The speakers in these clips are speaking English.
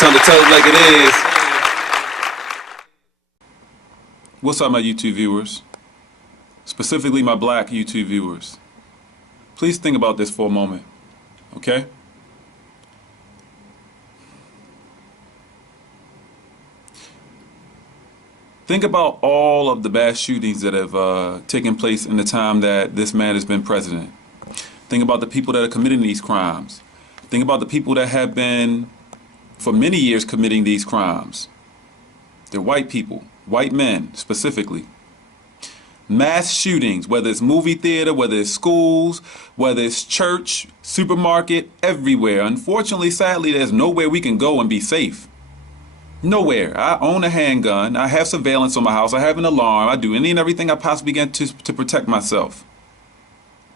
Time to tell it like it is. What's up, my YouTube viewers? Specifically my black YouTube viewers. Please think about this for a moment, okay? Think about all of the mass shootings that have taken place in the time that this man has been president. Think about the people that are committing these crimes. Think about the people that have been, for many years, committing these crimes. They're white people, white men specifically. Mass shootings, whether it's movie theater, whether it's schools, whether it's church, supermarket, everywhere. Unfortunately, sadly, there's nowhere we can go and be safe. Nowhere. I own a handgun. I have surveillance on my house. I have an alarm. I do any and everything I possibly can to protect myself.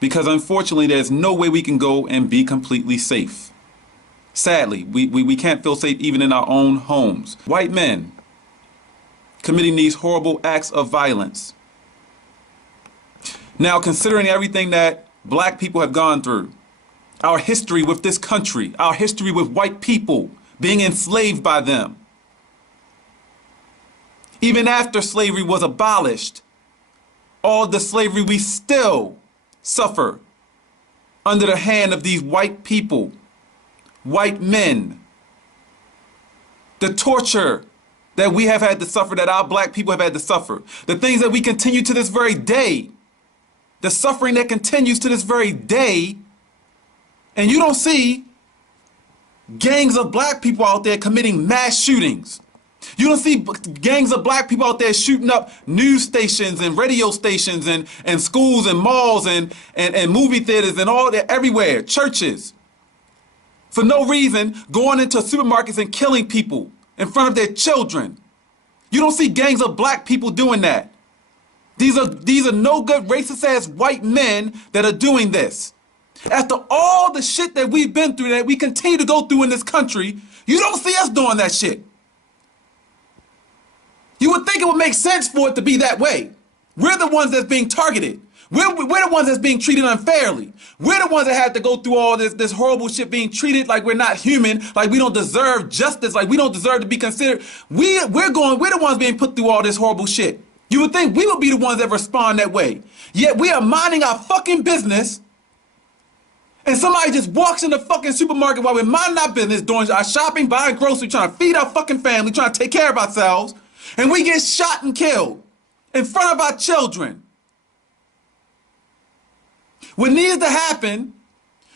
Because unfortunately, there's no way we can go and be completely safe. Sadly, we can't feel safe even in our own homes. White men committing these horrible acts of violence. Now, considering everything that black people have gone through, our history with this country, our history with white people, being enslaved by them, even after slavery was abolished, all the slavery we still suffer under the hand of these white people, white men. The torture that we have had to suffer, that our black people have had to suffer, the things that we continue to this very day, the suffering that continues to this very day, and you don't see gangs of black people out there committing mass shootings. You don't see gangs of black people out there shooting up news stations and radio stations and schools and malls and movie theaters and all that, everywhere, churches. For no reason, going into supermarkets and killing people in front of their children. You don't see gangs of black people doing that. These are no good racist ass white men that are doing this. After all the shit that we've been through, that we continue to go through in this country, you don't see us doing that shit. You would think it would make sense for it to be that way. We're the ones that's being targeted. We're the ones that's being treated unfairly. We're the ones that had to go through all this horrible shit, being treated like we're not human, like we don't deserve justice, like we don't deserve to be considered. We're the ones being put through all this horrible shit. You would think we would be the ones that respond that way. Yet we are minding our fucking business, and somebody just walks in the fucking supermarket while we're minding our business, doing our shopping, buying groceries, trying to feed our fucking family, trying to take care of ourselves, and we get shot and killed in front of our children. What needs to happen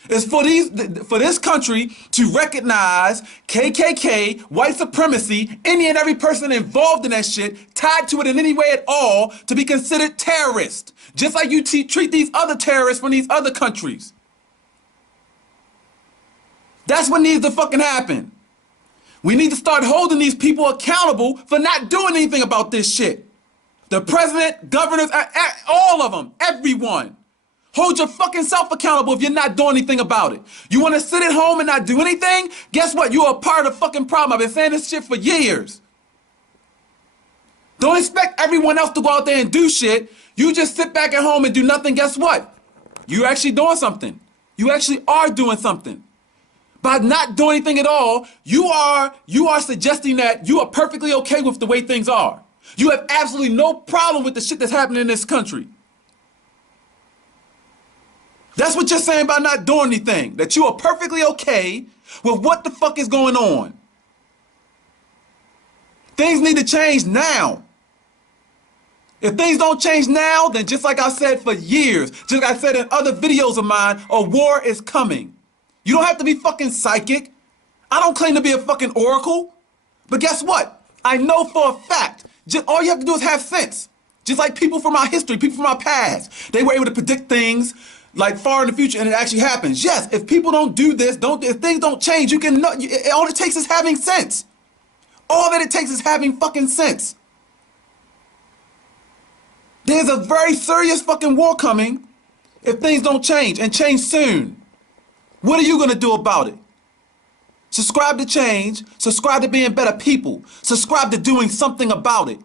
is for this country to recognize KKK, white supremacy, any and every person involved in that shit, tied to it in any way at all, to be considered terrorists. Just like you treat these other terrorists from these other countries. That's what needs to fucking happen. We need to start holding these people accountable for not doing anything about this shit. The president, governors, all of them, everyone. Hold your fucking self accountable if you're not doing anything about it. You want to sit at home and not do anything? Guess what? You're a part of the fucking problem. I've been saying this shit for years. Don't expect everyone else to go out there and do shit. You just sit back at home and do nothing. Guess what? You're actually doing something. You actually are doing something. By not doing anything at all, you are suggesting that you are perfectly okay with the way things are. You have absolutely no problem with the shit that's happening in this country. That's what you're saying by not doing anything. That you are perfectly okay with what the fuck is going on. Things need to change now. If things don't change now, then just like I said for years, just like I said in other videos of mine, a war is coming. You don't have to be fucking psychic. I don't claim to be a fucking oracle. But guess what? I know for a fact, all you have to do is have sense. Just like people from our history, people from our past. They were able to predict things like far in the future, and it actually happens. Yes, if people don't do this, if things don't change, you can know, all it takes is having sense. All that it takes is having fucking sense. There's a very serious fucking war coming if things don't change, and change soon. What are you gonna do about it? Subscribe to change, subscribe to being better people, subscribe to doing something about it.